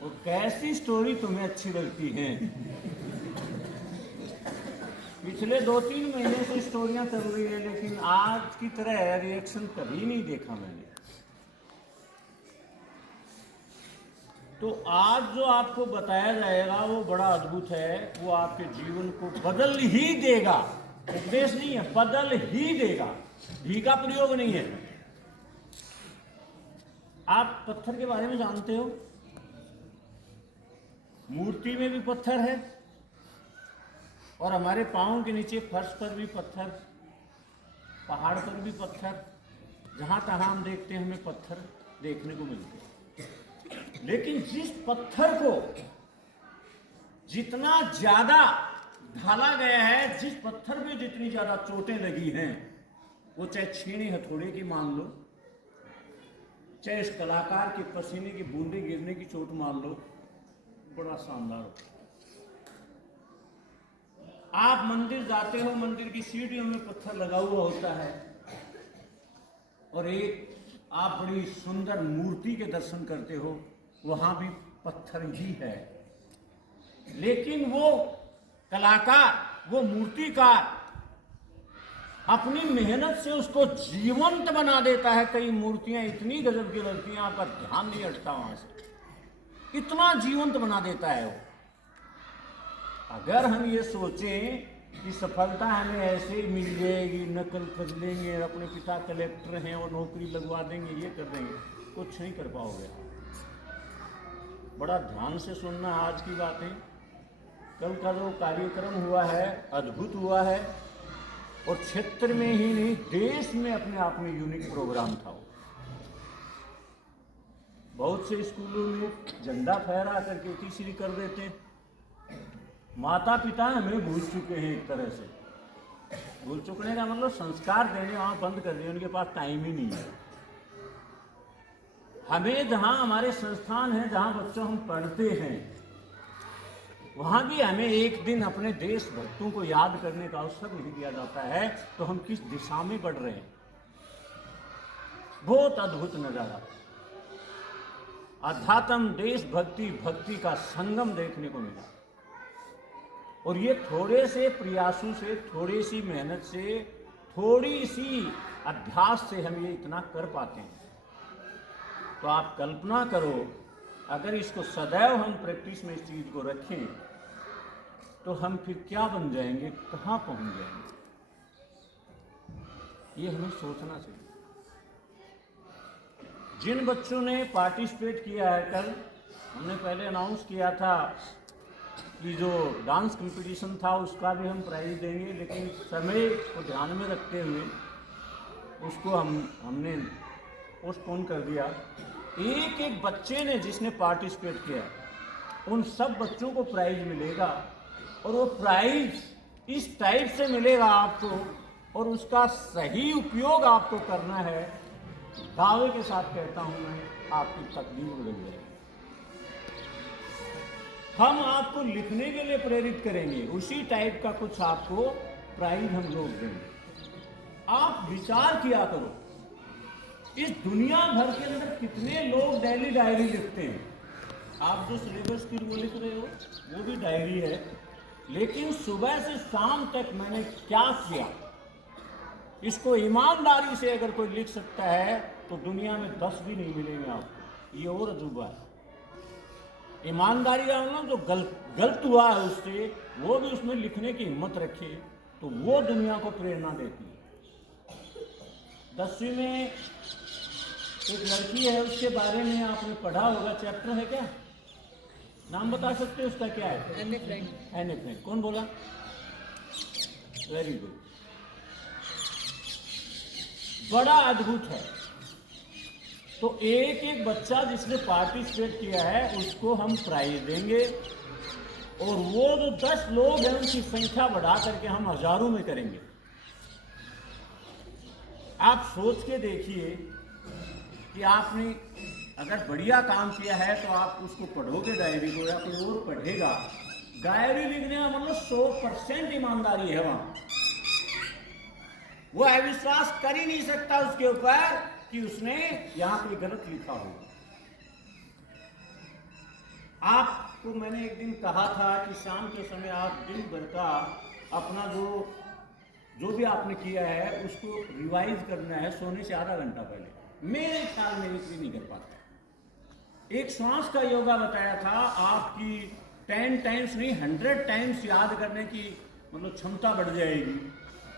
वो कैसी स्टोरी तुम्हें अच्छी लगती है? पिछले 2-3 महीने से स्टोरियां चल रही है, लेकिन आज की तरह रिएक्शन कभी नहीं देखा मैंने। तो आज जो आपको बताया जाएगा वो बड़ा अद्भुत है, वो आपके जीवन को बदल ही देगा। उपदेश नहीं है, बदल ही देगा। ही का प्रयोग नहीं है। आप पत्थर के बारे में जानते हो? मूर्ति में भी पत्थर है और हमारे पाँव के नीचे फर्श पर भी पत्थर, पहाड़ पर भी पत्थर, जहाँ तहाँ हम देखते हैं हमें पत्थर देखने को मिलते हैं। लेकिन जिस पत्थर को जितना ज्यादा ढाला गया है, जिस पत्थर में जितनी ज्यादा चोटें लगी हैं, वो चाहे छीनी हथौड़े की मान लो, चाहे इस कलाकार के पसीने की बूंदे गिरने की चोट मान लो, बड़ा शानदार होता है। आप मंदिर जाते हो, मंदिर की सीढ़ियों में पत्थर लगा हुआ होता है और एक आप बड़ी सुंदर मूर्ति के दर्शन करते हो, वहां भी पत्थर ही है। लेकिन वो कलाकार, वो मूर्तिकार अपनी मेहनत से उसको जीवंत बना देता है। कई मूर्तियां इतनी गजब की लगती हैं, आपका ध्यान नहीं हटता वहां से, इतना जीवंत बना देता है वो। अगर हम ये सोचें कि सफलता हमें ऐसे ही मिल जाएगी, नकल कर लेंगे, अपने पिता कलेक्टर हैं और नौकरी लगवा देंगे, ये कर देंगे, कुछ नहीं कर पाओगे। बड़ा ध्यान से सुनना आज की बातें। कल का जो कार्यक्रम हुआ है अद्भुत हुआ है, और क्षेत्र में ही नहीं देश में अपने आप में यूनिक प्रोग्राम था। बहुत से स्कूलों में झंडा फहरा करके तीसरी कर देते। माता पिता हमें भूल चुके हैं, एक तरह से भूल चुकने का मतलब संस्कार देने वहां बंद कर दिए, उनके पास टाइम ही नहीं है। हमें जहां हमारे संस्थान हैं, जहां बच्चों हम पढ़ते हैं, वहां भी हमें एक दिन अपने देशभक्तों को याद करने का अवसर नहीं दिया जाता है। तो हम किस दिशा में बढ़ रहे हैं? बहुत अद्भुत नजारा, अध्यात्म, देशभक्ति, भक्ति का संगम देखने को मिला। और ये थोड़े से प्रयासों से, थोड़ी सी मेहनत से, थोड़ी सी अभ्यास से हम ये इतना कर पाते हैं। तो आप कल्पना करो, अगर इसको सदैव हम प्रैक्टिस में इस चीज को रखें, तो हम फिर क्या बन जाएंगे, कहाँ पहुंच जाएंगे, ये हमें सोचना चाहिए। जिन बच्चों ने पार्टिसिपेट किया है, कल हमने पहले अनाउंस किया था कि जो डांस कंपटीशन था उसका भी हम प्राइज देंगे, लेकिन समय को ध्यान में रखते हुए उसको हमने पोस्टपोन कर दिया। एक एक बच्चे ने जिसने पार्टिसिपेट किया, उन सब बच्चों को प्राइज मिलेगा, और वो प्राइज इस टाइप से मिलेगा आपको, और उसका सही उपयोग आपको करना है। दावे के साथ कहता हूं मैं, आपकी तकदीर बदल जाएगी। हम आपको लिखने के लिए प्रेरित करेंगे, उसी टाइप का कुछ आपको प्राइज हम लोग देंगे। आप विचार किया करो, इस दुनिया भर के अंदर कितने लोग डेली डायरी लिखते हैं। आप जो सिलेबस की वो लिख रहे हो वो भी डायरी है, लेकिन सुबह से शाम तक मैंने क्या किया, इसको ईमानदारी से अगर कोई लिख सकता है तो दुनिया में 10 भी नहीं मिलेंगे आपको। ये और अजूबा है। ईमानदारी का मतलब जो गलत हुआ है उससे, वो भी उसमें लिखने की हिम्मत रखे, तो वो दुनिया को प्रेरणा देती है। 10वीं में एक लड़की है, उसके बारे में आपने पढ़ा होगा, चैप्टर है क्या, नाम बता सकते हो उसका? क्या है? एने फ्रैंक। कौन बोला? वेरी गुड, बड़ा अद्भुत है। तो एक एक बच्चा जिसने पार्टिसिपेट किया है उसको हम प्राइज देंगे, और वो जो 10 लोग हैं उनकी संख्या बढ़ा करके हम हजारों में करेंगे। आप सोच के देखिए कि आपने अगर बढ़िया काम किया है तो आप उसको पढ़ोगे डायरी को, या कोई और पढ़ेगा। डायरी लिखने का मतलब 100% ईमानदारी है वहां। वो अविश्वास कर ही नहीं सकता उसके ऊपर कि उसने यहां पे गलत लिखा हो। आपको मैंने एक दिन कहा था कि शाम के समय आप दिन भर का अपना जो भी आपने किया है उसको रिवाइज करना है सोने से आधा घंटा पहले। मेरे ख्याल में भी नहीं कर पाता। एक श्वास का योगा बताया था, आपकी 10 टाइम्स नहीं 100 टाइम्स याद करने की मतलब क्षमता बढ़ जाएगी।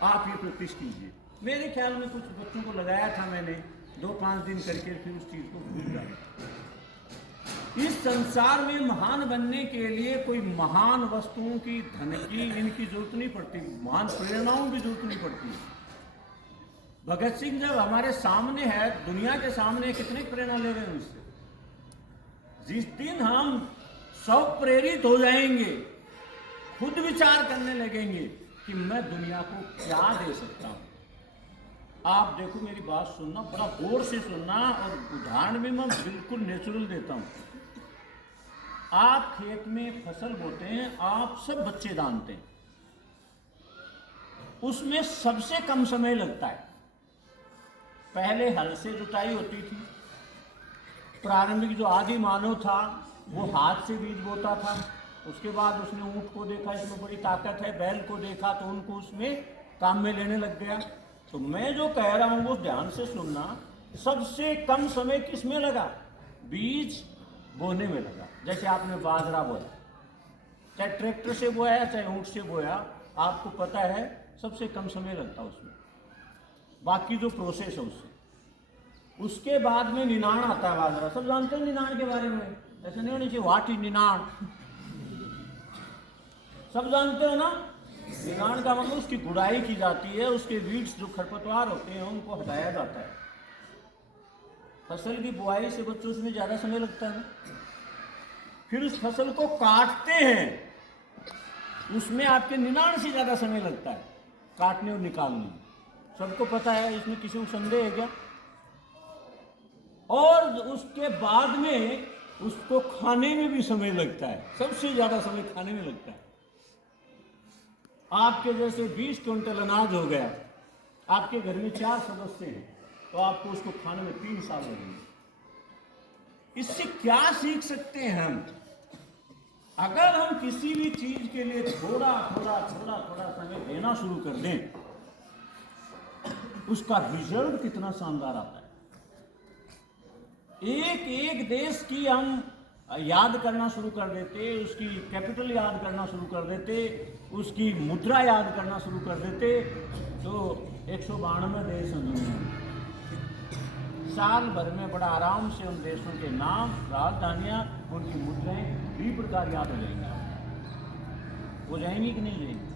आप ये प्रैक्टिस कीजिए। मेरे ख्याल में कुछ बच्चों को लगाया था मैंने, 2-5 दिन करके फिर उस चीज़ को भूल जाए। इस संसार में महान बनने के लिए कोई महान वस्तुओं की, धन की, इनकी जरूरत नहीं पड़ती, महान प्रेरणाओं की जरूरत नहीं पड़ती। भगत सिंह जब हमारे सामने है, दुनिया के सामने, कितने प्रेरणा ले रहे हैं उससे। जिस दिन हम सब प्रेरित हो जाएंगे, खुद विचार करने लगेंगे कि मैं दुनिया को क्या दे सकता हूं। आप देखो, मेरी बात सुनना, बड़ा गौर से सुनना, और उदाहरण भी मैं बिल्कुल नेचुरल देता हूं। आप खेत में फसल बोते हैं, आप सब बच्चे जानते हैं, उसमें सबसे कम समय लगता है। पहले हल से जुताई होती थी, प्रारंभिक जो आदि मानव था वो हाथ से बीज बोता था। उसके बाद उसने ऊंट को देखा, इसमें बड़ी ताकत है, बैल को देखा तो उनको उसमें काम में लेने लग गया। तो मैं जो कह रहा हूँ वो ध्यान से सुनना। सबसे कम समय किस में लगा? बीज बोने में लगा। जैसे आपने बाजरा बोया, चाहे ट्रैक्टर से बोया चाहे ऊंट से बोया, आपको पता है सबसे कम समय लगता उसमें, बाकी जो प्रोसेस है उससे। उसके बाद में निनाण आता है। बाजरा सब जानते हैं निनाण के बारे में, ऐसा नहीं होनी चाहिए व्हाट इज निनाण, सब जानते हो ना। निनाण का मतलब उसकी गुड़ाई की जाती है, उसके वीड्स जो खरपतवार होते हैं उनको हटाया जाता है। फसल की बुआई से बच्चों उसमें ज़्यादा समय लगता है ना। फिर उस फसल को काटते हैं, उसमें आपके निनाण से ज़्यादा समय लगता है, काटने और निकालने में। सबको पता है, इसमें किसी को संदेह है क्या? और उसके बाद में उसको खाने में भी समय लगता है, सबसे ज़्यादा समय खाने में लगता है। आपके जैसे 20 क्विंटल अनाज हो गया, आपके घर में 4 सदस्य हैं, तो आपको उसको खाने में 3 साल लगेंगे। इससे क्या सीख सकते हैं हम? अगर हम किसी भी चीज के लिए थोड़ा थोड़ा समय देना शुरू कर दें, उसका रिजल्ट कितना शानदार आता है। एक एक देश की हम याद करना शुरू कर देते, उसकी कैपिटल याद करना शुरू कर देते, उसकी मुद्रा याद करना शुरू कर देते, तो 192 देश हैं दुनिया में। साल भर में बड़ा आराम से उन देशों के नाम, राजधानियाँ, उनकी मुद्राएं 2 प्रकार याद हो जाएंगी। हो जाएंगी कि नहीं जाएंगी?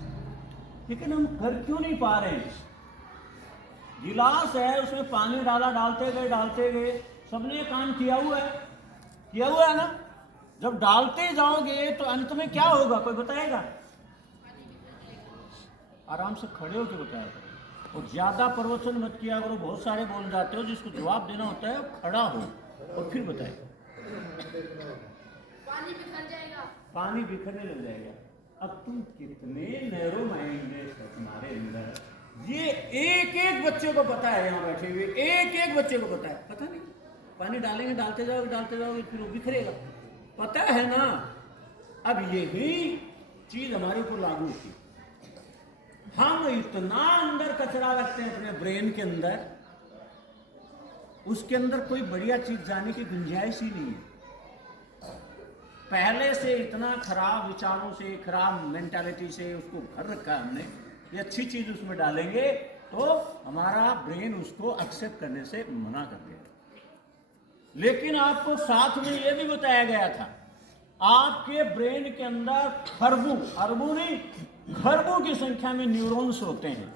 लेकिन हम कर क्यों नहीं पा रहे हैं? गिलास है, उसमें पानी डाला, डालते गए, सबने काम किया हुआ है ना। जब डालते जाओगे तो अंत में क्या होगा, कोई बताएगा? आराम से खड़े होकर बताया करो, और ज्यादा प्रवचन मत किया करो, बहुत सारे बोल जाते हो। जिसको जवाब देना होता है खड़ा हो और फिर बताए। पानी बिखरने लग जाएगा। अब तुम कितने नैरो माइंड है तुम्हारे अंदर। ये एक एक बच्चे को पता है, यहाँ बैठे हुए एक एक बच्चे को पता है। पता नहीं, पानी डालेंगे, डालते जाओगे, फिर वो बिखरेगा। पता है ना। अब यही चीज हमारे ऊपर लागू होती है। हम इतना अंदर कचरा रखते हैं अपने ब्रेन के अंदर, उसके अंदर कोई बढ़िया चीज जाने की गुंजाइश ही नहीं है। पहले से इतना खराब विचारों से, खराब मेंटालिटी से उसको भर रखा है हमने। ये अच्छी चीज उसमें डालेंगे तो हमारा ब्रेन उसको एक्सेप्ट करने से मना कर देगा। लेकिन आपको साथ में यह भी बताया गया था, आपके ब्रेन के अंदर अरबों नहीं, खरबों की संख्या में न्यूरॉन्स होते हैं।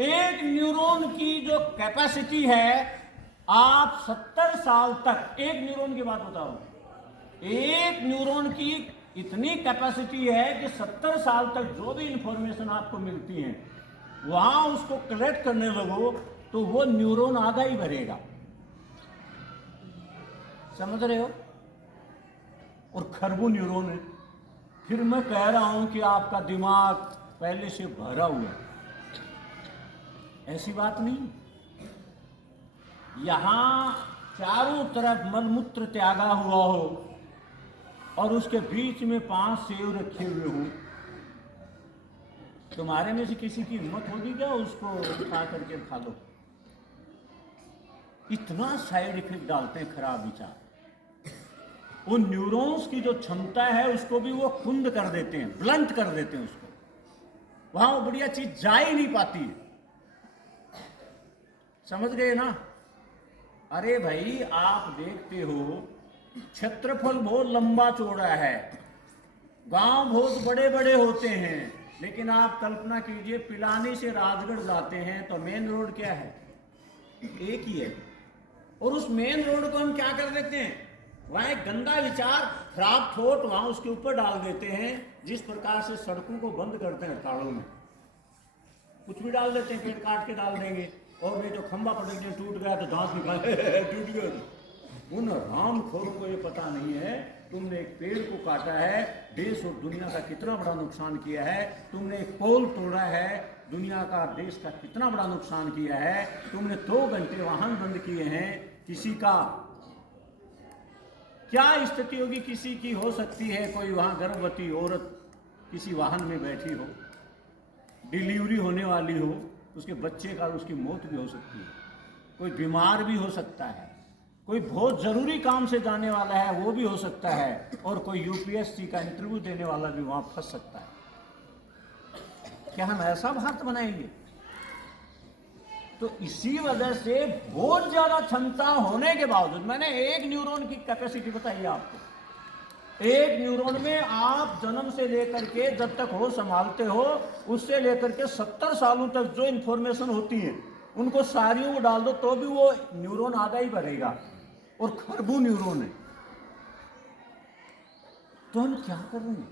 एक न्यूरॉन की जो कैपेसिटी है, आप 70 साल तक, एक न्यूरॉन की बात बताओ, एक न्यूरॉन की इतनी कैपेसिटी है कि 70 साल तक जो भी इंफॉर्मेशन आपको मिलती है, वहां उसको कलेक्ट करने लगो तो वो न्यूरॉन आधा ही भरेगा। समझ रहे हो? और खरबों न्यूरॉन है। फिर मैं कह रहा हूं कि आपका दिमाग पहले से भरा हुआ है, ऐसी बात नहीं। यहां चारों तरफ मलमूत्र त्यागा हुआ हो, और उसके बीच में 5 सेव रखे हुए हों, तुम्हारे में से किसी की हिम्मत होगी क्या उसको उठा करके खा लो? इतना साइड इफेक्ट डालते हैं खराब विचार। उन न्यूरॉन्स की जो क्षमता है उसको भी वो कुंद कर देते हैं, ब्लंट कर देते हैं उसको, वहां वो बढ़िया चीज जा ही नहीं पाती है। समझ गए ना? अरे भाई, आप देखते हो क्षेत्रफल बहुत लंबा चौड़ा है, गांव बहुत बड़े बड़े होते हैं, लेकिन आप कल्पना कीजिए पिलानी से राजगढ़ जाते हैं तो मेन रोड क्या है? एक ही है। और उस मेन रोड को हम क्या कर देते हैं, वहां एक गंदा विचार, खराब थॉट वहां उसके ऊपर डाल देते हैं। जिस प्रकार से सड़कों को बंद करते हैं अखाड़ों में, कुछ भी डाल देते हैं, पेड़ काट के डाल देंगे, और नहीं तो खंबा पटक के टूट गया तो दांत निकाले टूट गया। उन रामखोरों को ये पता नहीं है तुमने एक पेड़ को काटा है, देश और दुनिया का कितना बड़ा नुकसान किया है। तुमने एक पोल तोड़ा है, दुनिया का देश का कितना बड़ा नुकसान किया है। तुमने 2 घंटे वाहन बंद किए हैं। किसी का क्या स्थिति होगी, किसी की हो सकती है कोई वहां गर्भवती औरत किसी वाहन में बैठी हो, डिलीवरी होने वाली हो, उसके बच्चे का उसकी मौत भी हो सकती है, कोई बीमार भी हो सकता है, कोई बहुत जरूरी काम से जाने वाला है वो भी हो सकता है, और कोई यूपीएससी का इंटरव्यू देने वाला भी वहां फंस सकता है। क्या हम ऐसा भारत बनाएंगे? तो इसी वजह से बहुत ज्यादा क्षमता होने के बावजूद, मैंने एक न्यूरॉन की कैपेसिटी बताई आपको, एक न्यूरॉन में आप जन्म से लेकर के जब तक होश संभालते हो उससे लेकर के 70 सालों तक जो इंफॉर्मेशन होती है उनको सारियों को डाल दो तो भी वो न्यूरॉन आधा ही भरेगा, और खरबों न्यूरॉन है। तो हम क्या कर रहे हैं?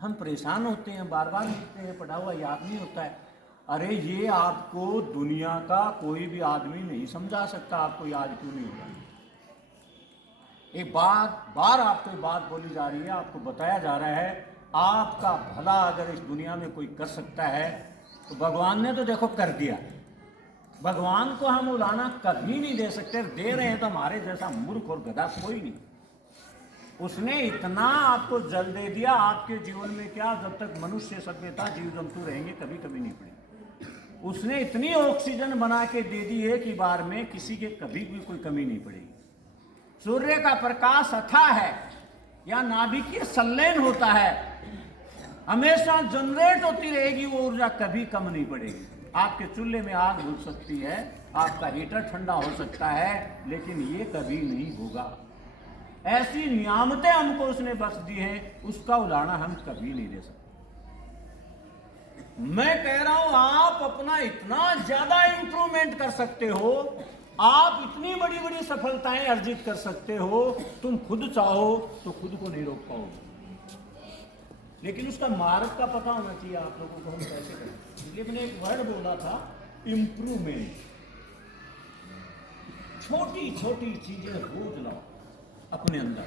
हम परेशान होते हैं, बार बार लिखते हैं, पढ़ा हुआ याद नहीं होता है। अरे ये आपको दुनिया का कोई भी आदमी नहीं समझा सकता, आपको याद क्यों नहीं होगा। एक बार आपको बात बोली जा रही है, आपको बताया जा रहा है, आपका भला अगर इस दुनिया में कोई कर सकता है तो भगवान ने तो देखो कर दिया। भगवान को हम उलाना कभी नहीं दे सकते, दे रहे हैं तो हमारे जैसा मूर्ख और गधा कोई नहीं। उसने इतना आपको जल दे दिया, आपके जीवन में क्या, जब तक मनुष्य सभ्यता जीव जंतु रहेंगे कभी कभी नहीं पड़ेगी। उसने इतनी ऑक्सीजन बना के दे दी है कि बार में किसी के कभी भी कोई कमी नहीं पड़ेगी। सूर्य का प्रकाश अथाह है या नाभिकीय संलयन होता है, हमेशा जनरेट होती रहेगी, वो ऊर्जा कभी कम नहीं पड़ेगी। आपके चूल्हे में आग बुझ सकती है, आपका हीटर ठंडा हो सकता है, लेकिन ये कभी नहीं होगा। ऐसी नियामतें हमको उसने बख्श दी हैं, उसका उदाहरण हम कभी नहीं दे सकते। मैं कह रहा हूं आप अपना इतना ज्यादा इंप्रूवमेंट कर सकते हो, आप इतनी बड़ी बड़ी सफलताएं अर्जित कर सकते हो, तुम खुद चाहो तो खुद को नहीं रोक पाओगे। लेकिन उसका मार्ग का पता होना चाहिए आप लोगों को, हम कैसे करें। इसलिए मैंने एक वर्ड बोला था, इंप्रूवमेंट। छोटी छोटी चीजें रोज लाओ अपने अंदर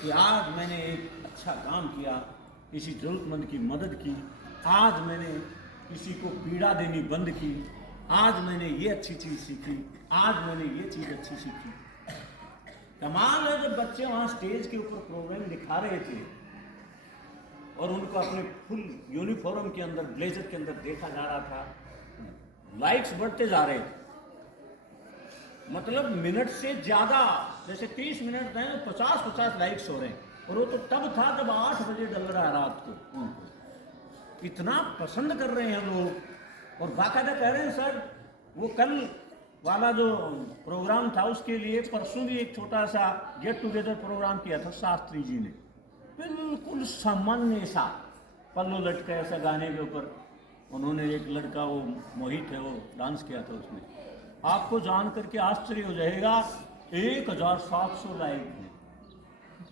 कि आज मैंने एक अच्छा काम किया, किसी जरूरतमंद की मदद की, आज मैंने किसी को पीड़ा देनी बंद की, आज मैंने ये अच्छी चीज सीखी, आज मैंने ये चीज अच्छी सीखी। कमाल है, जब बच्चे वहां स्टेज के ऊपर प्रोग्राम दिखा रहे थे और उनको अपने फुल यूनिफॉर्म के अंदर, ब्लेजर के अंदर देखा जा रहा था, लाइक्स बढ़ते जा रहे थे। मतलब मिनट से ज्यादा, जैसे 30 मिनट हैं तो 50-50 लाइक्स हो रहे हैं, और वो तो तब था जब 8 बजे डल रहा है रात को। उनको इतना पसंद कर रहे हैं लोग, और बाकायदा कह रहे हैं सर वो कल वाला जो प्रोग्राम था उसके लिए परसों भी एक छोटा सा गेट टुगेदर प्रोग्राम किया था शास्त्री जी ने, बिल्कुल सामान्य सा पल्लू लटका ऐसा गाने के ऊपर उन्होंने, एक लड़का वो मोहित है वो डांस किया था उसमें। आपको जान करके आश्चर्य हो जाएगा, 1700 लाइक है,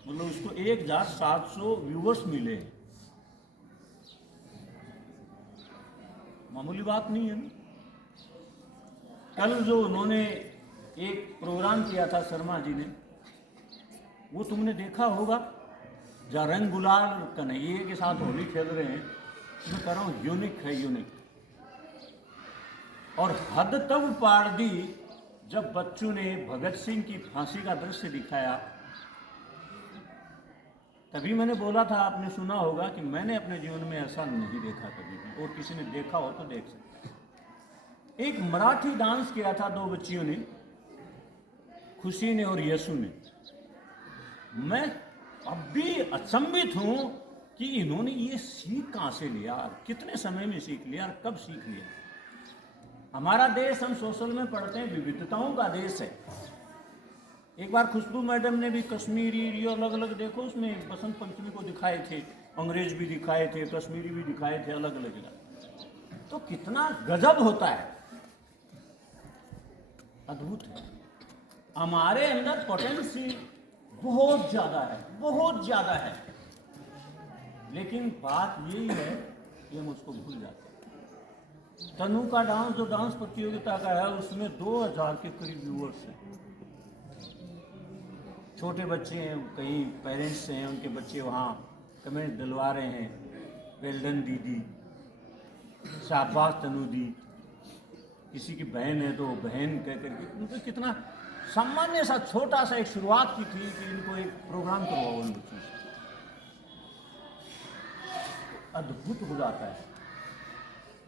मतलब उसको 1700 व्यूवर्स मिले। मामूली बात नहीं है ना। कल जो उन्होंने एक प्रोग्राम किया था शर्मा जी ने, वो तुमने देखा होगा, जहाँ रंग गुलाल कन्हैया के साथ होली खेल रहे हैं। मैं कह रहा हूँ यूनिक है, यूनिक। और हद तब पार दी जब बच्चों ने भगत सिंह की फांसी का दृश्य दिखाया, तभी मैंने बोला था, आपने सुना होगा कि मैंने अपने जीवन में ऐसा नहीं देखा कभी भी, और किसी ने देखा हो तो देख सकते। एक मराठी डांस किया था दो बच्चियों ने, खुशी ने और यशु ने। मैं अब भी अचंभित हूं कि इन्होंने ये सीख कहां से लिया, कितने समय में सीख लिया, कब सीख लिया। हमारा देश, हम सोशल में पढ़ते हैं, विविधताओं का देश है। एक बार खुशबू मैडम ने भी कश्मीरी ये अलग अलग, देखो उसमें बसंत पंचमी को दिखाए थे, अंग्रेज भी दिखाए थे, कश्मीरी भी दिखाए थे, अलग अलग जगह। तो कितना गजब होता है, अद्भुत है। हमारे अंदर पोटेंसी बहुत ज्यादा है, बहुत ज्यादा है, लेकिन बात यही है कि हम उसको भूल जाते हैं। तनु का डांस, जो डांस प्रतियोगिता का है, उसमें 2000 के करीब व्यूअर्स हैं। छोटे बच्चे हैं, कई पेरेंट्स हैं, उनके बच्चे वहाँ कमेंट दिलवा रहे हैं, वेल्डन दीदी, शाबाश तनु दी। किसी की बहन है तो बहन कह करके उनको कितना सामान्य सा छोटा सा एक शुरुआत की थी कि इनको एक प्रोग्राम करवाओ उन बच्चों से। अद्भुत हो जाता है।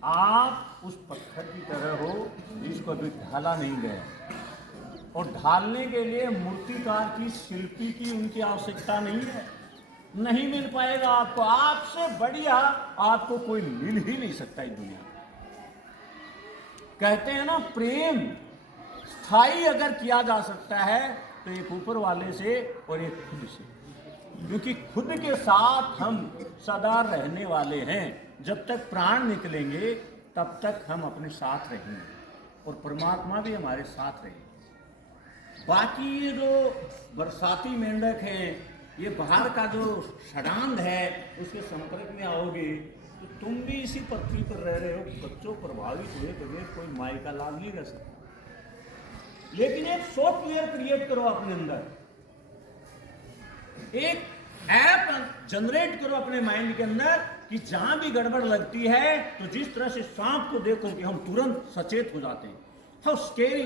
आप उस पत्थर की तरह हो जिसको अभी ढाला नहीं गया, और ढालने के लिए मूर्तिकार की, शिल्पी की उनकी आवश्यकता नहीं है, नहीं मिल पाएगा आपको। आपसे बढ़िया आपको कोई मिल ही नहीं सकता इस दुनिया में। कहते हैं ना, प्रेम स्थायी अगर किया जा सकता है तो एक ऊपर वाले से और एक खुद से, क्योंकि खुद के साथ हम सदा रहने वाले हैं। जब तक प्राण निकलेंगे तब तक हम अपने साथ रहेंगे, और परमात्मा भी हमारे साथ रहेंगे। बाकी ये जो बरसाती मेंढक है, ये बाहर का जो षडांग है, उसके संपर्क में आओगे तो तुम भी इसी पृथ्वी पर रह रहे हो, बच्चों प्रभावित हुए बगैर कोई माई का लाभ नहीं रह सकता। लेकिन एक सॉफ्टवेयर क्रिएट करो अपने अंदर, एक ऐप जनरेट करो अपने माइंड के अंदर कि जहां भी गड़बड़ लगती है तो जिस तरह से सांप को देख करके हम तुरंत सचेत हो जाते हैं, हाउ स्केरी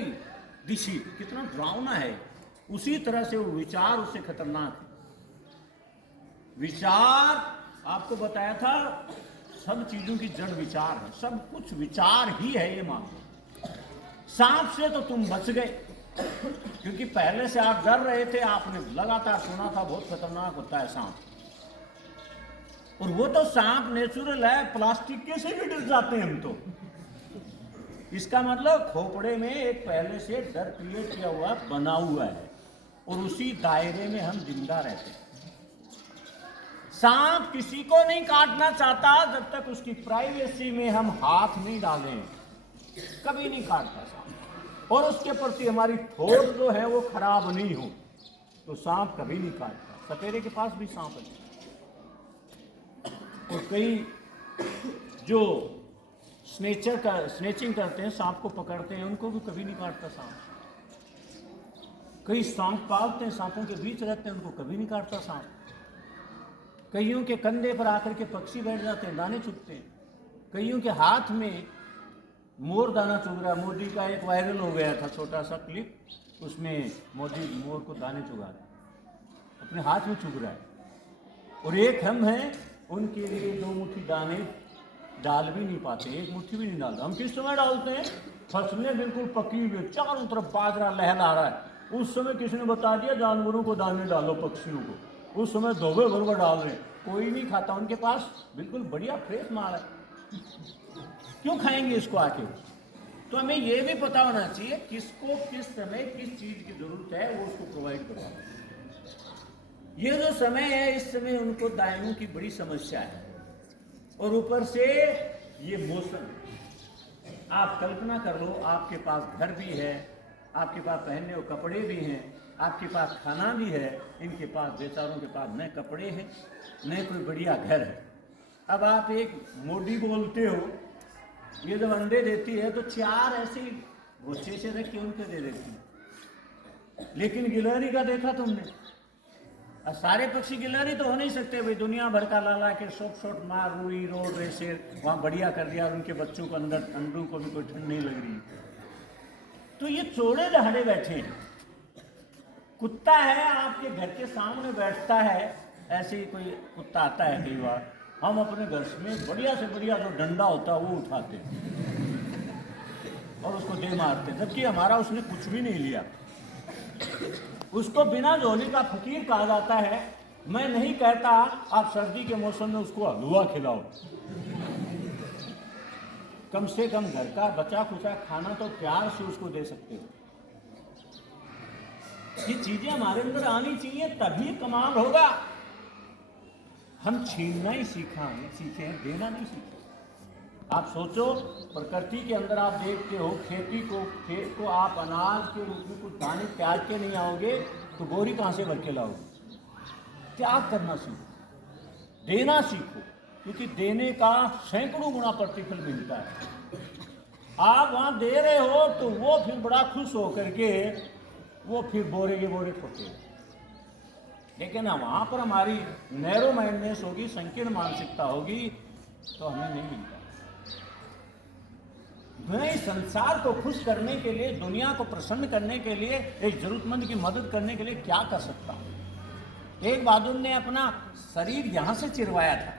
दिस इज, कितना डरावना है, उसी तरह से वो विचार उससे खतरनाक है। विचार, आपको बताया था, सब चीजों की जड़ विचार है, सब कुछ विचार ही है, ये मान लो। सांप से तो तुम बच गए, क्योंकि पहले से आप डर रहे थे, आपने लगातार सुना था बहुत खतरनाक होता है सांप, और वो तो सांप नेचुरल है, प्लास्टिक के से भी डर जाते हैं हम तो। इसका मतलब खोपड़े में एक पहले से डर क्रिएट किया हुआ, बना हुआ है, और उसी दायरे में हम जिंदा रहते हैं। सांप किसी को नहीं काटना चाहता जब तक उसकी प्राइवेसी में हम हाथ नहीं डालें, कभी नहीं काटता सांप। और उसके प्रति हमारी थोड़ जो है वो खराब नहीं हो तो सांप कभी नहीं काटता। सपेरे के पास भी सांप है, और कई जो स्नेचिंग करते हैं, सांप को पकड़ते हैं, उनको भी कभी नहीं काटता सांप। कई सांप पालते हैं, सांपों के बीच रहते हैं, उनको कभी नहीं काटता सांप। कईयों के कंधे पर आकर के पक्षी बैठ जाते हैं, दाने चुगते हैं। कईयों के हाथ में मोर दाना चुग रहा। मोदी का एक वायरल हो गया था छोटा सा क्लिप, उसमें मोदी मोर को दाने चुगा रहा है, अपने हाथ में चुग रहा है। और एक हम हैं, उनके लिए 2 मुट्ठी दाने डाल भी नहीं पाते, 1 मुट्ठी भी नहीं डालते। हम किस समय डालते हैं? फसलें बिल्कुल पकी हुई, चारों तरफ बाजरा लहला रहा है, उस समय किसी ने बता दिया जानवरों को दाने डालो, पक्षियों को, उस समय धोबे भर कर डाल रहे, कोई नहीं खाता। उनके पास बिल्कुल बढ़िया फ्रेश माल है, क्यों खाएंगे इसको आके? तो हमें ये भी पता होना चाहिए किसको किस समय किस चीज की जरूरत है, वो उसको प्रोवाइड करवाना। ये जो समय है, इस समय उनको दायनों की बड़ी समस्या है, और ऊपर से ये मौसम। आप कल्पना कर लो, आपके पास घर भी है, आपके पास पहनने को कपड़े भी हैं, आपके पास खाना भी है, इनके पास, बेचारों के पास न कपड़े हैं न कोई बढ़िया घर है। अब आप एक मोदी बोलते हो, ये जब अंडे देती है तो 4 ऐसे गोछे से रख के उनके दे देती है। लेकिन गिलहरी का देखा तुमने? सारे पक्षी गिलहरी तो हो नहीं सकते भाई, दुनिया भर का ला के शॉट मार, रुई रोड रेसे वहाँ बढ़िया कर दिया, और उनके बच्चों को अंदर, अंडों को भी कोई ठंड नहीं लग रही। तो ये चौड़े दहाड़े बैठे हैं। कुत्ता है, आपके घर के सामने बैठता है, ऐसे ही कोई कुत्ता आता है कई बार, हम अपने घर में बढ़िया से बढ़िया जो डंडा होता है वो उठाते हैं और उसको दे मारते, जबकि हमारा उसने कुछ भी नहीं लिया। उसको बिना झोली का फकीर कहा जाता है। मैं नहीं कहता आप सर्दी के मौसम में उसको हलवा खिलाओ, कम से कम घर का बचा खुचा खाना तो प्यार से उसको दे सकते हो। ये चीजें हमारे अंदर आनी चाहिए, तभी कमाल होगा। हम छीनना ही सीखे हैं, देना नहीं सीखे। आप सोचो, प्रकृति के अंदर आप देखते हो खेती को, खेत को आप अनाज के रूप में कुछ दाने त्याग के नहीं आओगे तो बोरी कहाँ से भर के लाओगे? त्याग करना सीखो, देना सीखो, क्योंकि देने का सैकड़ों गुना प्रतिफल मिलता है। आप वहाँ दे रहे हो तो वो फिर बड़ा खुश होकर के वो फिर बोरे के बोरे ठोके। लेकिन वहाँ पर हमारी नैरो माइंडनेस होगी, संकीर्ण मानसिकता होगी, तो हमें नहीं मिलता। मैं इस संसार को खुश करने के लिए, दुनिया को प्रसन्न करने के लिए, एक जरूरतमंद की मदद करने के लिए क्या कर सकता हूँ? तेग बहादुर ने अपना शरीर यहाँ से चिरवाया था,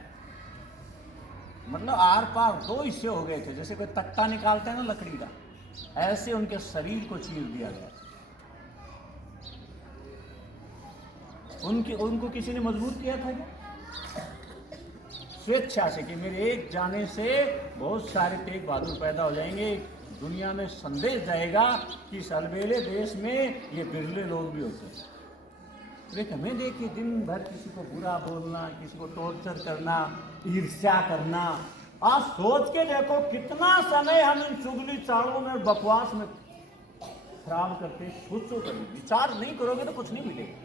मतलब आर पार दो हिस्से हो गए थे, जैसे कोई तख्ता निकालते हैं ना लकड़ी का, ऐसे उनके शरीर को चीर दिया गया। उनको किसी ने मजबूर किया था क्या? स्वेच्छा से, कि मेरे एक जाने से बहुत सारे तेग बहादुर पैदा हो जाएंगे, दुनिया में संदेश जाएगा कि इस अलबेले देश में ये बिरले लोग भी होते हैं। लेकिन हमें देखिए, दिन भर किसी को बुरा बोलना, किसी को टॉर्चर करना, ईर्ष्या करना। आप सोच के देखो कितना समय हम इन चुगली चालों में, बकवास में खराब करते। सोचो कभी, विचार नहीं करोगे तो कुछ नहीं मिलेगा।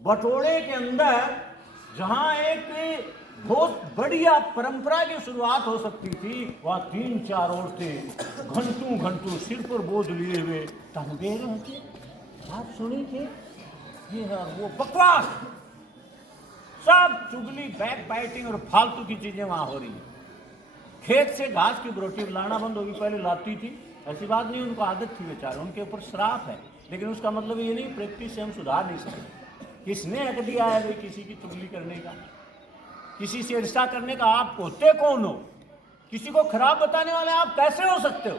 बटोरे के अंदर जहां एक बहुत बढ़िया परंपरा की शुरुआत हो सकती थी, वहां 3-4 औरतें घंटों सिर पर बोझ लिए हुए टंगे रहे थे। आप सुनी थे ये है वो बकवास, सब चुगली, बैक बाइटिंग और फालतू की चीजें वहां हो रही है। खेत से घास की रोटी लाना बंद होगी, पहले लाती थी, ऐसी बात नहीं, उनको आदत थी बेचारे, उनके ऊपर श्राप है, लेकिन उसका मतलब ये नहीं प्रैक्टिस से हम सुधार नहीं सकते। किसने हक दिया है भाई किसी की चुगली करने का, किसी से ईर्ष्या करने का? आप होते कौन हो? किसी को खराब बताने वाले आप कैसे हो सकते हो?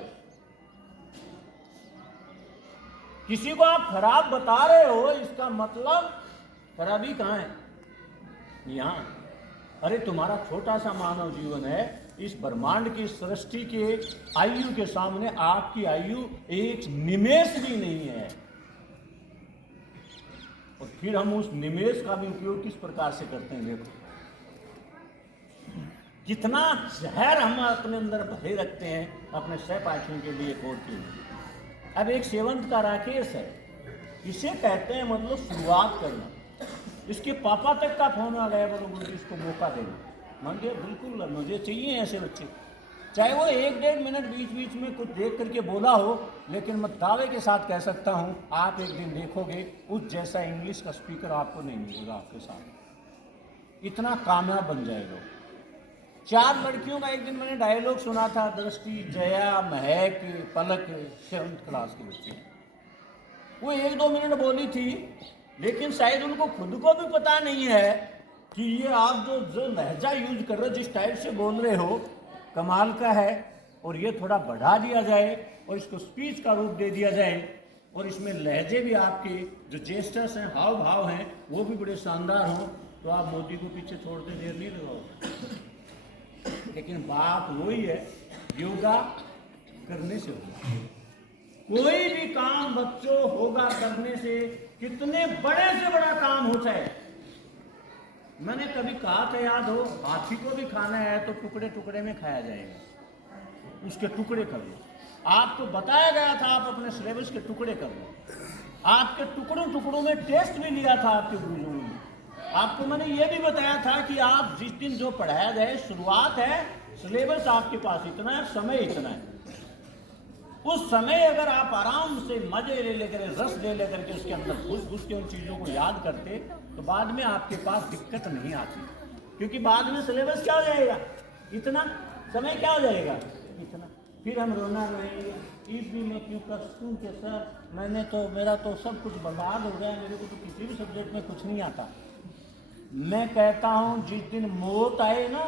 किसी को आप खराब बता रहे हो, इसका मतलब खराबी कहाँ है? यहाँ। अरे तुम्हारा छोटा सा मानव जीवन है, इस ब्रह्मांड की सृष्टि के आयु के सामने आपकी आयु एक निमेष भी नहीं है। और फिर हम उस निमेष का भी उपयोग किस प्रकार से करते हैं। देखो कितना जहर हम अपने अंदर भरे रखते हैं अपने सहपाठियों के लिए, कोर के लिए। अब एक सेवंत का राकेश है, इसे कहते हैं मतलब शुरुआत करना। इसके पापा तक का फोन आ गया, बोलो इसको मौका देना। मान गया, बिल्कुल मुझे चाहिए ऐसे बच्चे, चाहे वो 1-1.5 मिनट बीच में कुछ देख करके बोला हो, लेकिन मैं दावे के साथ कह सकता हूँ आप एक दिन देखोगे उस जैसा इंग्लिश का स्पीकर आपको नहीं मिलेगा आपके साथ, इतना कामयाब बन जाएगा। 4 लड़कियों का एक दिन मैंने डायलॉग सुना था, दृष्टि, जया, महक, पलक, 7th क्लास की बच्ची, वो 1-2 मिनट बोली थी, लेकिन शायद उनको खुद को भी पता नहीं है कि ये आप जो लहजा यूज कर रहे हो, जिस टाइप से बोल रहे हो, कमाल का है। और ये थोड़ा बढ़ा दिया जाए और इसको स्पीच का रूप दे दिया जाए, और इसमें लहजे भी आपके जो जेस्टर्स हैं, हाव भाव हैं, वो भी बड़े शानदार हों, तो आप मोदी को पीछे छोड़ते देर नहीं लगाओगे। लेकिन बात वही है, योगा करने से होगा। कोई भी काम बच्चों होगा करने से, कितने बड़े से बड़ा काम हो चाहे। मैंने कभी कहा था, याद हो, हाथी को भी खाना है तो टुकड़े टुकड़े में खाया जाएगा, उसके टुकड़े कर लो। आपको बताया गया था आप अपने सिलेबस के टुकड़े कर लो। आपके टुकड़ों में टेस्ट भी लिया था आपके गुरुजनों ने। आपको मैंने ये भी बताया था कि आप जिस दिन जो पढ़ाया जाए, शुरुआत है, सिलेबस आपके पास इतना है, समय इतना है, उस समय अगर आप आराम से मजे ले लेकर, रस ले लेकर के उसके अंदर घुस के उन चीज़ों को याद करते, तो बाद में आपके पास दिक्कत नहीं आती। क्योंकि बाद में सिलेबस क्या हो जाएगा, इतना समय क्या हो जाएगा, इतना। फिर हम रोना रोएंगे, इस भी मैं क्यों कर दूँ कि सर मेरा तो सब कुछ बर्बाद हो गया, मेरे को तो किसी भी सब्जेक्ट में कुछ नहीं आता। मैं कहता हूं जिस दिन मौत आए ना,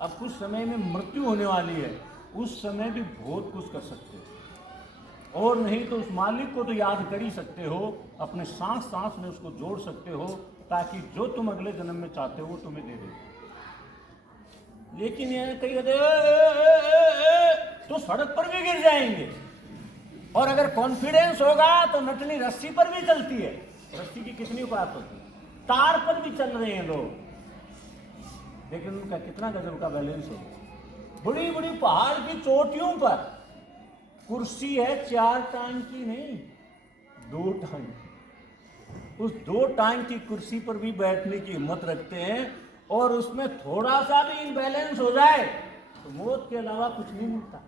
अब कुछ समय में मृत्यु होने वाली है, उस समय भी बहुत कुछ कर सकते हो। और नहीं तो उस मालिक को तो याद कर ही सकते हो, अपने सांस सांस में उसको जोड़ सकते हो, ताकि जो तुम अगले जन्म में चाहते हो वो तुम्हें दे दे। लेकिन ये कई कहते तो सड़क पर भी गिर जाएंगे, और अगर कॉन्फिडेंस होगा तो नटनी रस्सी पर भी चलती है। रस्सी की कितनी बात होती है, तार पर भी चल रहे हैं लोग, लेकिन उनका कितना गजब का बैलेंस है। बड़ी बड़ी पहाड़ की चोटियों पर कुर्सी है 4 टांग की नहीं, 2 टांग। उस 2 टांग की कुर्सी पर भी बैठने की हिम्मत रखते हैं, और उसमें थोड़ा सा भी इनबैलेंस हो जाए तो मौत के अलावा कुछ नहीं मिलता।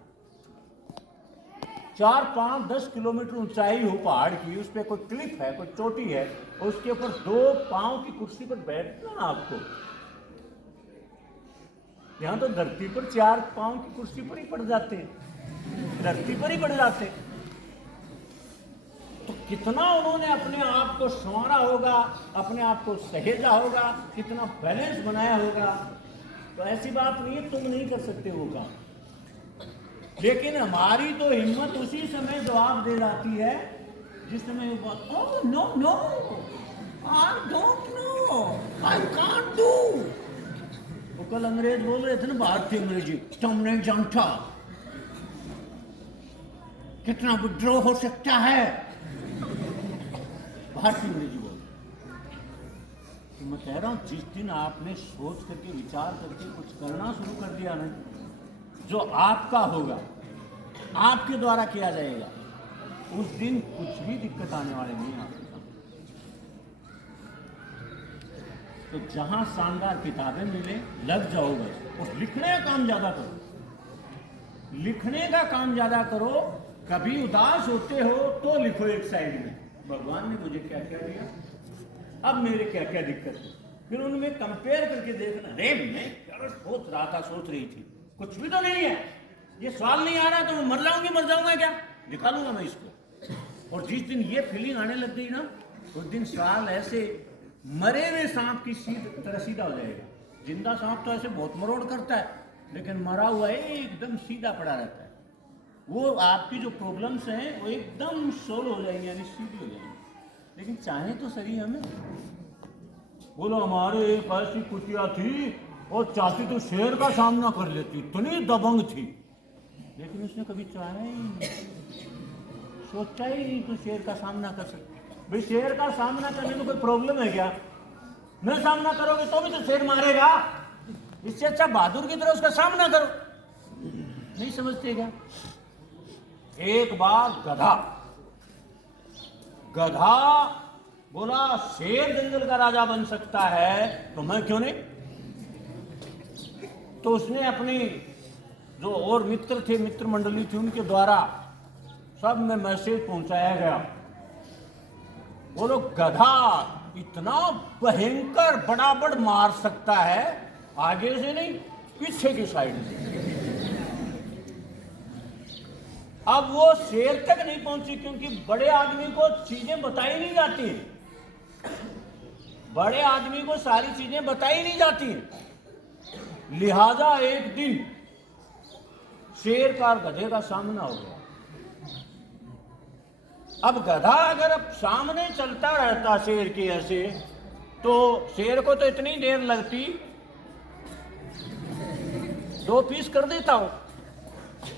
4, 5, 10 किलोमीटर ऊंचाई हो पहाड़ की, उस पर कोई क्लिफ है, कोई चोटी है, और उसके ऊपर 2 पांव की कुर्सी पर बैठना ना आपको, यहां तो धरती पर 4 पांव की कुर्सी पर ही पड़ जाते हैं, धरती पर ही पड़ जाते हैं। तो कितना उन्होंने अपने आप को संवारा होगा, अपने आप को सहेजा होगा, कितना बैलेंस बनाया होगा। तो ऐसी बात नहीं है तुम नहीं कर सकते वो काम, लेकिन हमारी तो हिम्मत उसी समय जवाब दे जाती है जिस समय वो बात, oh no no I don't know, I can't do. वो कल अंग्रेज बोल रहे थे ना, भारतीय अंग्रेजी, तुम नहीं जानता कितना विद्रोह हो सकता है, भारतीय अंग्रेजी बोल। तो मैं कह रहा हूं जिस दिन आपने सोच करके विचार करके कुछ करना शुरू कर दिया ना, जो आपका होगा, आपके द्वारा किया जाएगा, उस दिन कुछ भी दिक्कत आने वाले नहीं आपके सामने। तो जहां शानदार किताबें मिले लग जाओ बस, और लिखने का काम ज्यादा करो, लिखने का काम ज्यादा करो। कभी उदास होते हो तो लिखो एक साइड में, भगवान ने मुझे क्या क्या दिया, अब मेरे क्या क्या दिक्कत है, फिर उनमें कंपेयर करके देखना, अरे मैं क्या सोच रहा था, सोच रही थी, कुछ भी तो नहीं है, ये सवाल नहीं आ रहा तो मैं मर जाऊंगा क्या, निकालूंगा मैं इसको। और जिस दिन ये फीलिंग आने लग गई ना, उस दिन सवाल ऐसे मरे हुए सांप की तरह सीधा हो जाएगा। जिंदा सांप तो ऐसे बहुत मरोड़ करता है, लेकिन मरा हुआ एकदम सीधा पड़ा रहता है। वो आपकी जो प्रॉब्लम्स हैं वो एकदम सोल्व हो जाएंगे, यानी सीधी हो जाएंगी। लेकिन चाहे तो सही हमें, बोलो हमारे एक ऐसी कुटिया थी और चाहती तो शेर का सामना कर लेती, इतनी दबंग थी, लेकिन उसने कभी चाहा ही नहीं, सोचा ही नहीं तो शेर का सामना कर सकती। भाई शेर का सामना करने में कोई प्रॉब्लम है क्या, नहीं सामना करोगे तो भी तो शेर मारेगा, इससे अच्छा बहादुर की तरह उसका सामना करो। नहीं समझते क्या? एक बार गधा बोला शेर जंगल का राजा बन सकता है तो मैं क्यों नहीं। तो उसने अपनी जो और मित्र थे, मित्र मंडली थी, उनके द्वारा सब में मैसेज पहुंचाया गया, बोलो गधा इतना भयंकर बड़ा मार सकता है, आगे से नहीं पीछे की साइड से। अब वो शेर तक नहीं पहुंची, क्योंकि बड़े आदमी को चीजें बताई नहीं जाती, बड़े आदमी को सारी चीजें बताई नहीं जाती। लिहाजा एक दिन शेर का और गधे का सामना हो गया। अब गधा अगर अब सामने चलता रहता शेर के ऐसे, तो शेर को तो इतनी देर लगती, 2 पीस कर देता हो।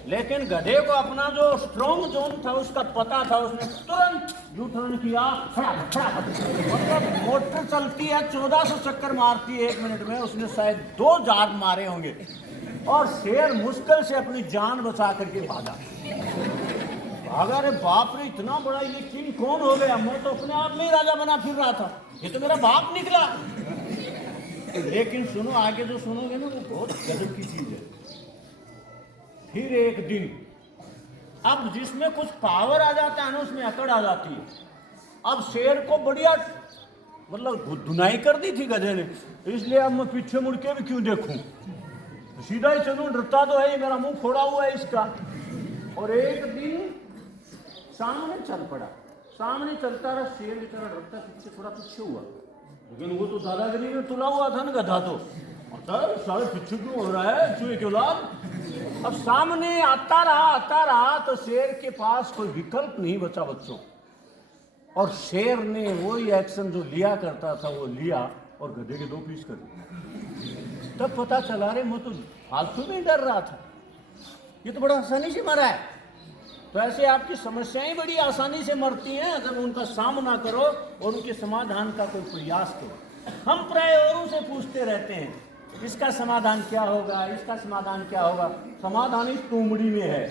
लेकिन गधे को अपना जो स्ट्रॉन्ग जोन था उसका पता था, उसने तुरंत यू टर्न किया, मतलब मोटर चलती है 1400 चक्कर मारती है 1 मिनट में, उसने शायद 2 जाग मारे होंगे, और शेर मुश्किल से अपनी जान बचा करके भागा। अरे बाप रे, इतना बड़ा ये किंग कौन हो गया, मैं तो अपने आप में ही राजा बना फिर रहा था, ये तो मेरा बाप निकला। लेकिन सुनो, आगे जो सुनोगे ना वो बहुत गजब की चीज है। फिर एक दिन, अब जिसमें कुछ पावर आ जाता है ना उसमें अकड़ आ जाती है। अब शेर को बढ़िया मतलब धुनाई कर दी थी गधे ने, इसलिए अब मैं पीछे मुड़ के भी क्यों देखूं, सीधा ही चलूं, डरता तो है, मेरा मुंह फोड़ा हुआ है इसका। और एक दिन सामने चल पड़ा, सामने चलता रहा, शेर की तरह डरता पीछे थोड़ा पीछे हुआ, लेकिन वो तो दादागिरी में तुला हुआ था ना गधा, तो सारे पिछू क्यों हो रहा है, चूहे क्यों लाल। अब सामने आता रहा तो शेर के पास कोई विकल्प नहीं बचा बच्चों, और शेर ने वही एक्शन जो लिया करता था वो लिया और गधे के 2 पीस कर दिए। तब पता चला रे मैं तो फालतू में डर रहा था, ये तो बड़ा आसानी से मरा है। तो ऐसे आपकी समस्याएं बड़ी आसानी से मरती हैं अगर उनका सामना करो और उनके समाधान का कोई प्रयास करो। हम प्राय औरों से पूछते रहते हैं इसका समाधान क्या होगा, इसका समाधान क्या होगा। समाधान इस तुमड़ी में है,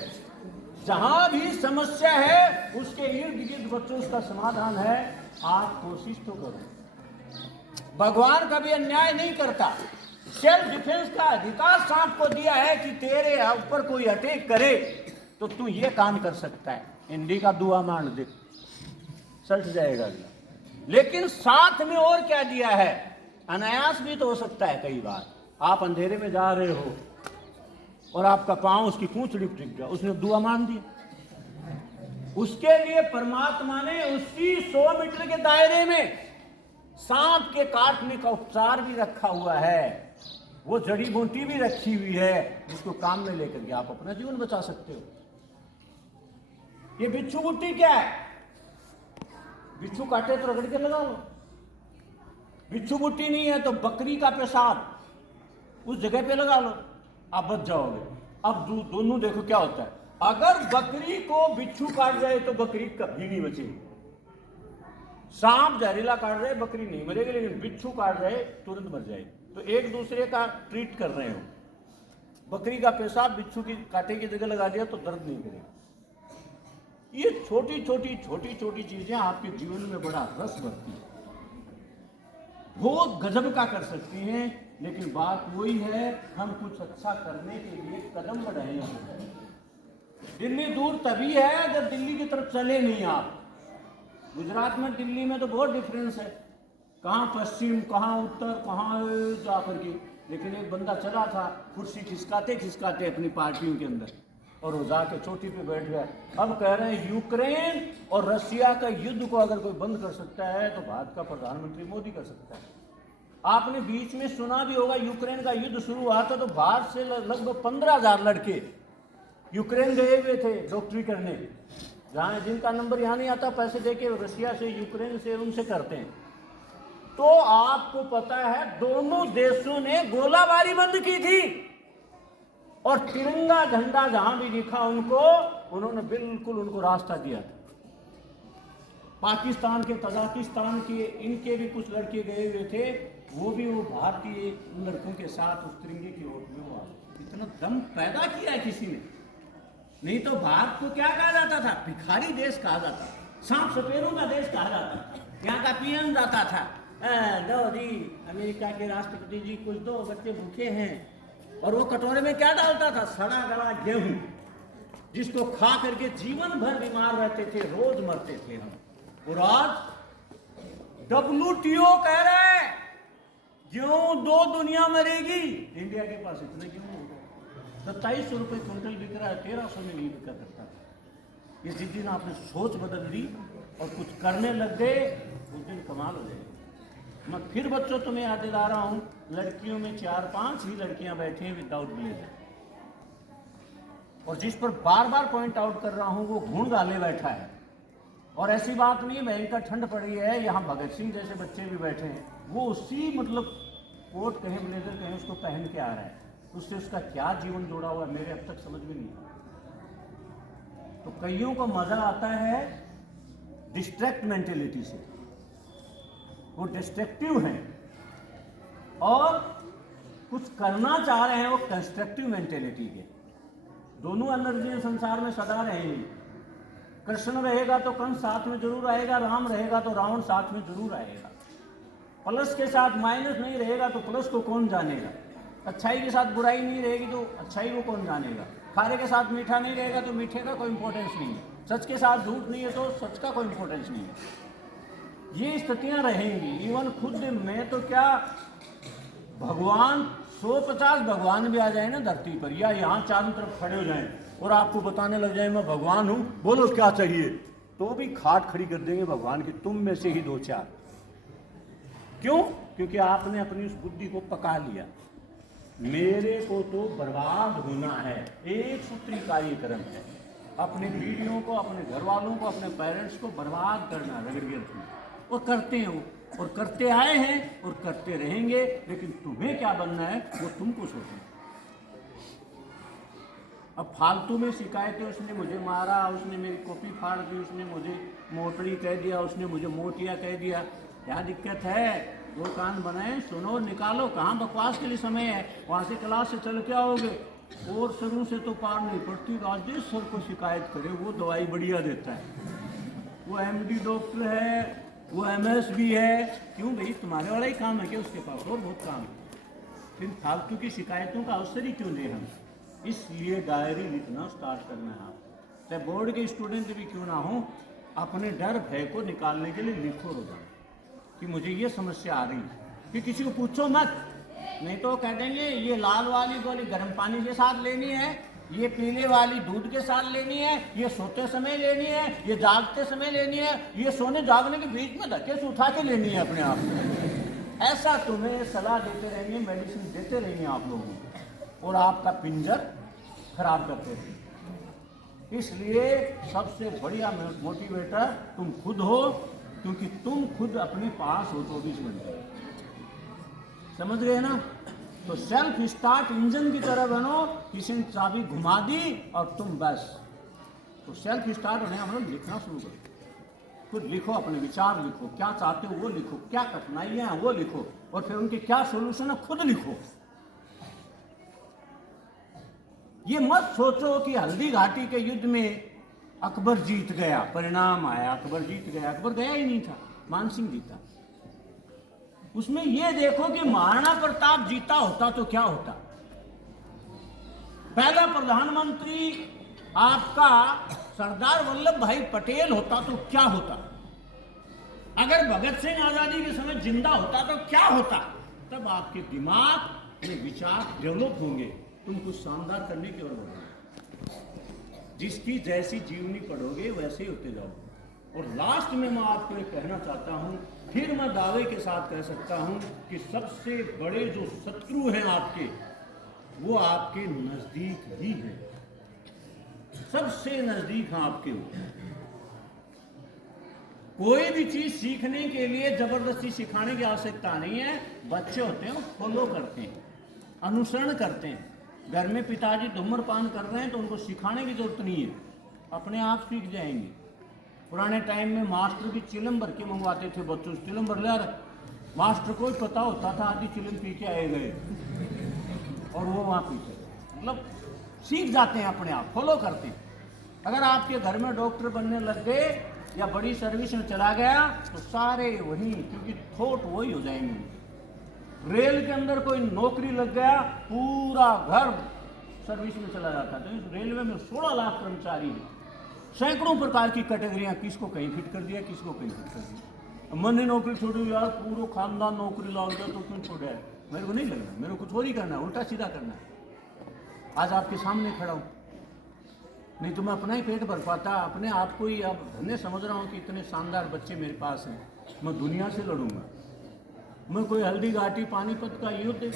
जहां भी समस्या है उसके इर्द गिर्द बच्चों उसका समाधान है। आप कोशिश तो करो। भगवान कभी अन्याय नहीं करता। सेल्फ डिफेंस का अधिकार सांप को दिया है कि तेरे ऊपर कोई अटैक करे तो तू ये काम कर सकता है, इंडी का दुआ मान दे, सट जाएगा। लेकिन साथ में और क्या दिया है, अनायास भी तो हो सकता है। कई बार आप अंधेरे में जा रहे हो और आपका पांव उसकी पूंछड़ी पर टिक गया, उसने दुआ मान दी। उसके लिए परमात्मा ने उसी 100 मीटर के दायरे में सांप के काटने का उपचार भी रखा हुआ है, वो जड़ी बूटी भी रखी हुई है जिसको काम में लेकर के आप अपना जीवन बचा सकते हो। ये बिच्छू बुट्टी क्या है, बिच्छू काटे तो रगड़ के लगा लो। बिच्छू बुट्टी नहीं है तो बकरी का पेशाब उस जगह पे लगा लो, आप बच जाओगे। अब दोनों देखो क्या होता है, अगर बकरी को बिच्छू काट जाए तो बकरी कभी नहीं बचेगी। सांप जहरीला काट रहे बकरी नहीं मरेगी, लेकिन बिच्छू काट रहे तुरंत मर जाएगी। तो एक दूसरे का ट्रीट कर रहे हो। बकरी का पेशाब बिच्छू की कांटे की जगह लगा दिया तो दर्द नहीं करेगा। ये छोटी छोटी चीजें आपके जीवन में बड़ा रस भरती है, बहुत गजब का कर सकती हैं। लेकिन बात वही है, हम कुछ अच्छा करने के लिए कदम बढ़ाए हैं। दिल्ली दूर तभी है जब दिल्ली की तरफ चले नहीं आप। गुजरात में दिल्ली में तो बहुत डिफरेंस है, कहाँ पश्चिम कहाँ उत्तर कहाँ जाकर के। लेकिन एक बंदा चला था कुर्सी खिसकाते अपनी पार्टियों के अंदर, और वो जाके चोटी पे बैठ गया। अब कह रहे हैं यूक्रेन और रशिया का युद्ध को अगर कोई बंद कर सकता है तो भारत का प्रधानमंत्री मोदी कर सकता है। आपने बीच में सुना भी होगा, यूक्रेन का युद्ध शुरू हुआ था तो भारत से लगभग 15,000 लड़के यूक्रेन गए हुए थे डॉक्टरी करने, जहाँ जिनका नंबर यहाँ नहीं आता पैसे देके रशिया से यूक्रेन से उनसे करते हैं। तो आपको पता है दोनों देशों ने गोलाबारी बंद की थी, और तिरंगा झंडा जहां भी दिखा उनको, उन्होंने बिल्कुल उनको रास्ता दिया था। पाकिस्तान के तजाकिस्तान के इनके भी कुछ लड़के गए हुए थे, वो भी वो भारतीय लड़कों के साथ उस तिरंगे की ओर में हुआ। इतना दम पैदा किया है किसी ने। नहीं तो भारत को क्या कहा जाता था, भिखारी देश कहा जाता, सांप सपेरों का देश कहा जाता था। यहाँ का पीएम जाता था, लो जी अमेरिका के राष्ट्रपति जी कुछ दो, बच्चे भूखे हैं, और वो कटोरे में क्या डालता था, सड़ा गला गेहूं, जिसको खा करके जीवन भर बीमार रहते थे, रोज मरते थे हम। और आज WTO कह रहा है गेहूं 2 दुनिया मरेगी, इंडिया के पास इतने गेहूं हो गए। 2700 रुपये क्विंटल बिक रहा है, 1300 में नहीं बिका करता था। ये जिस दिन आपने सोच बदल ली और कुछ करने लग गए, उस दिन कमाल हो जाएगा। मैं फिर बच्चों तुम्हें याद दिला रहा हूं, लड़कियों में 4-5 ही लड़कियां बैठी हैं विदाउट ब्लेजर, और जिस पर बार बार पॉइंट आउट कर रहा हूं वो घूण डाले बैठा है। और ऐसी बात नहीं है भयंकर ठंड पड़ी है, यहाँ भगत सिंह जैसे बच्चे भी बैठे हैं, वो उसी मतलब कोट कहें ब्लेजर कहें उसको पहन के आ रहा है, उससे उसका क्या जीवन जोड़ा हुआ है मेरे अब तक समझ में नहीं आया। तो कईयों को मजा आता है डिस्ट्रैक्ट मेंटेलिटी से, वो डिस्ट्रक्टिव हैं, और कुछ करना चाह रहे हैं वो कंस्ट्रक्टिव मेंटेलिटी के। दोनों एनर्जी संसार में सदा रहेंगी। कृष्ण रहेगा तो कंस साथ में जरूर आएगा, राम रहेगा तो रावण साथ में जरूर आएगा। प्लस के साथ माइनस नहीं रहेगा तो प्लस को कौन जानेगा। अच्छाई के साथ बुराई नहीं रहेगी तो अच्छाई को कौन जानेगा। खारे के साथ मीठा नहीं रहेगा तो मीठे का कोई इंपॉर्टेंस नहीं है। सच के साथ झूठ नहीं है तो सच का कोई इंपॉर्टेंस नहीं है। ये स्थितियां रहेंगी। इवन खुद मैं तो क्या, भगवान 150 भगवान भी आ जाए ना धरती पर, या यहाँ चारों तरफ खड़े हो जाएं और आपको बताने लग जाए मैं भगवान हूं, बोलो क्या चाहिए, तो भी खाट खड़ी कर देंगे भगवान की, तुम में से ही 2-4। क्यों? क्योंकि आपने अपनी उस बुद्धि को पका लिया, मेरे को तो बर्बाद होना है, एक सूत्री कार्यक्रम है, अपने पीढ़ियों को, अपने घर वालों को, अपने पेरेंट्स को बर्बाद करना रगड़ियत में, और करते हैं वो, और करते आए हैं और करते रहेंगे। लेकिन तुम्हें क्या बनना है वो तुमको सोचना। अब फालतू में शिकायतें, उसने मुझे मारा, उसने मेरी कॉपी फाड़ दी, उसने मुझे मोटड़ी कह दिया, उसने मुझे मोटिया कह दिया, क्या दिक्कत है? दो कान बनाए, सुनो, निकालो। कहाँ बकवास के लिए समय है? वहाँ से क्लास से चल के आओगे, और शुरू से तो पार नहीं पड़ती। राजेश सर को शिकायत करे, वो दवाई बढ़िया देता है, वो MD डॉक्टर है, वो MS भी है। क्यों भाई, तुम्हारे वाला ही काम है क्या उसके पास? और बहुत काम है। फिर फालतू की शिकायतों का अवसर ही क्यों दे हम? इसलिए डायरी लिखना स्टार्ट करना है आप, चाहे बोर्ड के स्टूडेंट भी क्यों ना हो, अपने डर भय को निकालने के लिए लिखो रोजाना कि मुझे ये समस्या आ रही है। कि किसी को पूछो मत, नहीं तो कह देंगे ये लाल वाली गोली गर्म पानी के साथ लेनी है, ये पीले वाली दूध के साथ लेनी है, ये सोते समय लेनी है, ये जागते समय लेनी है, ये सोने जागने के बीच में धक्के से उठा के लेनी है अपने आप को। ऐसा तुम्हें सलाह देते रहेंगे, मेडिसिन देते रहेंगे आप लोगों को, और आपका पिंजर खराब करते रहेंगे। इसलिए सबसे बढ़िया मोटिवेटर तुम खुद हो, क्योंकि तुम खुद अपने पास हो 24 घंटे। समझ गए ना? तो सेल्फ स्टार्ट इंजन की तरह बनो, किसी ने चाबी घुमा दी और तुम बस। तो सेल्फ स्टार्ट होने का मतलब लिखना शुरू करो, खुद लिखो, अपने विचार लिखो, क्या चाहते हो वो लिखो, क्या कठिनाइयां हैं वो लिखो, और फिर उनके क्या सोल्यूशन है खुद लिखो। ये मत सोचो कि हल्दी घाटी के युद्ध में अकबर जीत गया, परिणाम आया अकबर जीत गया। अकबर गया ही नहीं था, मान सिंह जीता। उसमें यह देखो कि महाराणा प्रताप जीता होता तो क्या होता। पहला प्रधानमंत्री आपका सरदार वल्लभ भाई पटेल होता तो क्या होता। अगर भगत सिंह आजादी के समय जिंदा होता तो क्या होता। तब आपके दिमाग में विचार डेवलप होंगे, तुम कुछ शानदार करने की ओर बढ़ोगे। जिसकी जैसी जीवनी पढ़ोगे वैसे ही होते जाओगे। और लास्ट में मैं आपको एक कहना चाहता हूं, फिर मैं दावे के साथ कह सकता हूं कि सबसे बड़े जो शत्रु हैं आपके, वो आपके नजदीक ही हैं, सबसे नजदीक हैं आपके वो। कोई भी चीज सीखने के लिए जबरदस्ती सिखाने की आवश्यकता नहीं है। बच्चे होते हैं फॉलो करते हैं, अनुसरण करते हैं। घर में पिताजी धूम्रपान कर रहे हैं तो उनको सिखाने की जरूरत नहीं है, अपने आप सीख जाएंगे। पुराने टाइम में मास्टर भी चिलम भर के मंगवाते थे बच्चों से, चिलम भर ले आ रहे। मास्टर को ही पता होता था आधी चिलम पी के आए गए, और वो वहाँ पीते, मतलब सीख जाते हैं अपने आप, फॉलो करते हैं। अगर आपके घर में डॉक्टर बनने लग गए या बड़ी सर्विस में चला गया तो सारे वही, क्योंकि थॉट वही हो जाएंगे। रेल के अंदर कोई नौकरी लग गया, पूरा घर सर्विस में चला जाता। तो इस रेलवे में 16 लाख कर्मचारी हैं, सैकड़ों प्रकार की कैटेगरियां, किसको कहीं फिट कर दिया, किसको कहीं फिट कर दिया। मन ने नौकरी छोड़ी, यार पूरा खानदान नौकरी लग गया तो क्यों छोड़ा है? मेरे को नहीं लगना, मेरे को कुछ और ही करना है, उल्टा सीधा करना है। आज आपके सामने खड़ा हूँ, नहीं तो मैं अपना ही पेट भर पाता, अपने आप को ही अब धन्य समझ रहा हूँ कि इतने शानदार बच्चे मेरे पास हैं। मैं दुनिया से लड़ूंगा, मैं कोई हल्दी घाटी पानीपत का युद्ध,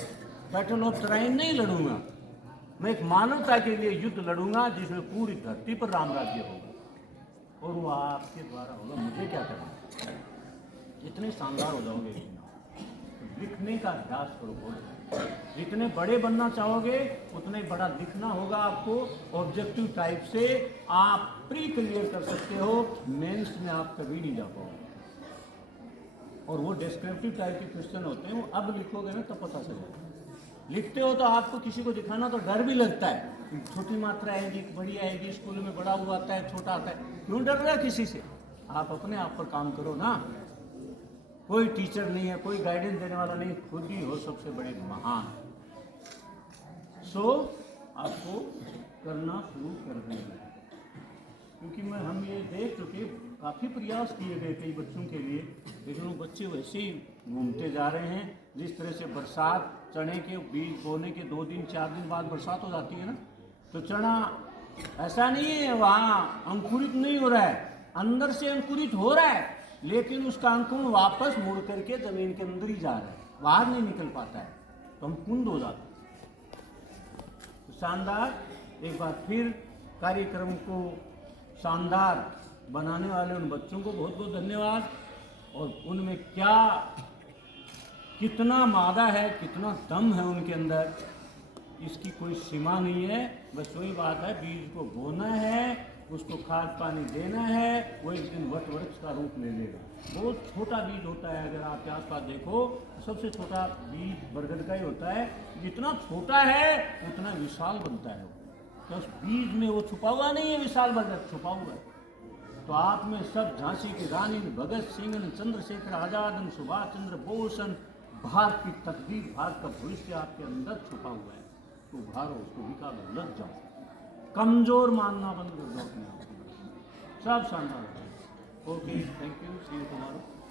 बैटल ऑफ तराइन नहीं लड़ूंगा। मैं एक मानवता के लिए युद्ध लड़ूंगा जिसमें पूरी धरती पर राम राज्य होगा, और वो आपके द्वारा होगा। मुझे क्या करना, इतने शानदार हो जाओगे। लिखने का अभ्यास करो, जितने बड़े बनना चाहोगे उतने बड़ा लिखना होगा आपको। ऑब्जेक्टिव टाइप से आप प्री क्लियर कर सकते हो, मेंस में आप कभी नहीं जा पाओगे। और वो डिस्क्रिप्टिव टाइप के क्वेश्चन होते हैं, वो अब लिखोगे ना तब पता चलेगा। लिखते हो तो आपको किसी को दिखाना तो डर भी लगता है, छोटी मात्रा आएगी, बड़ी आएगी, स्कूल में बड़ा हुआ आता है, छोटा आता है, क्यों डर रहा है किसी से? आप अपने आप पर काम करो ना। कोई टीचर नहीं है, कोई गाइडेंस देने वाला नहीं, खुद ही हो सबसे बड़े महान। सो आपको करना शुरू कर देना है, क्योंकि हम ये देख चुके, काफ़ी प्रयास किए गए कई बच्चों के लिए, लेकिन वो बच्चे वैसे ही घूमते जा रहे हैं। जिस तरह से बरसात, चने के बीज बोने के 2 दिन 4 दिन बाद बरसात हो जाती है ना, तो चना ऐसा नहीं है वहाँ अंकुरित नहीं हो रहा है, अंदर से अंकुरित हो रहा है, लेकिन उसका अंकुर वापस मुड़ करके जमीन के अंदर ही जा रहा है, बाहर नहीं निकल पाता है, तो हम कुंद हो जाते हैं। तो शानदार एक बार फिर कार्यक्रम को शानदार बनाने वाले उन बच्चों को बहुत बहुत धन्यवाद। और उनमें क्या कितना मादा है, कितना दम है उनके अंदर, इसकी कोई सीमा नहीं है। बस वही बात है, बीज को बोना है, उसको खाद पानी देना है, वो एक दिन वट वृक्ष का रूप ले लेगा। बहुत छोटा बीज होता है, अगर आपके आसपास देखो सबसे छोटा बीज बरगद का ही होता है। जितना छोटा है उतना विशाल बनता है। तो उस बीज में वो छुपा हुआ नहीं है, विशाल बरगद छुपा हुआ है। तो आप में सब झांसी की रानी, भगत सिंह, चंद्रशेखर आजाद, सुभाष चंद्र बोस, भारत की तकदीर, भारत का भविष्य आपके अंदर छुपा हुआ है। तो उभारो, उसको निकालो, लग जाओ, कमजोर मानना बंद कर दो अपने आप को। सब शानदार। Okay, thank you, see you tomorrow.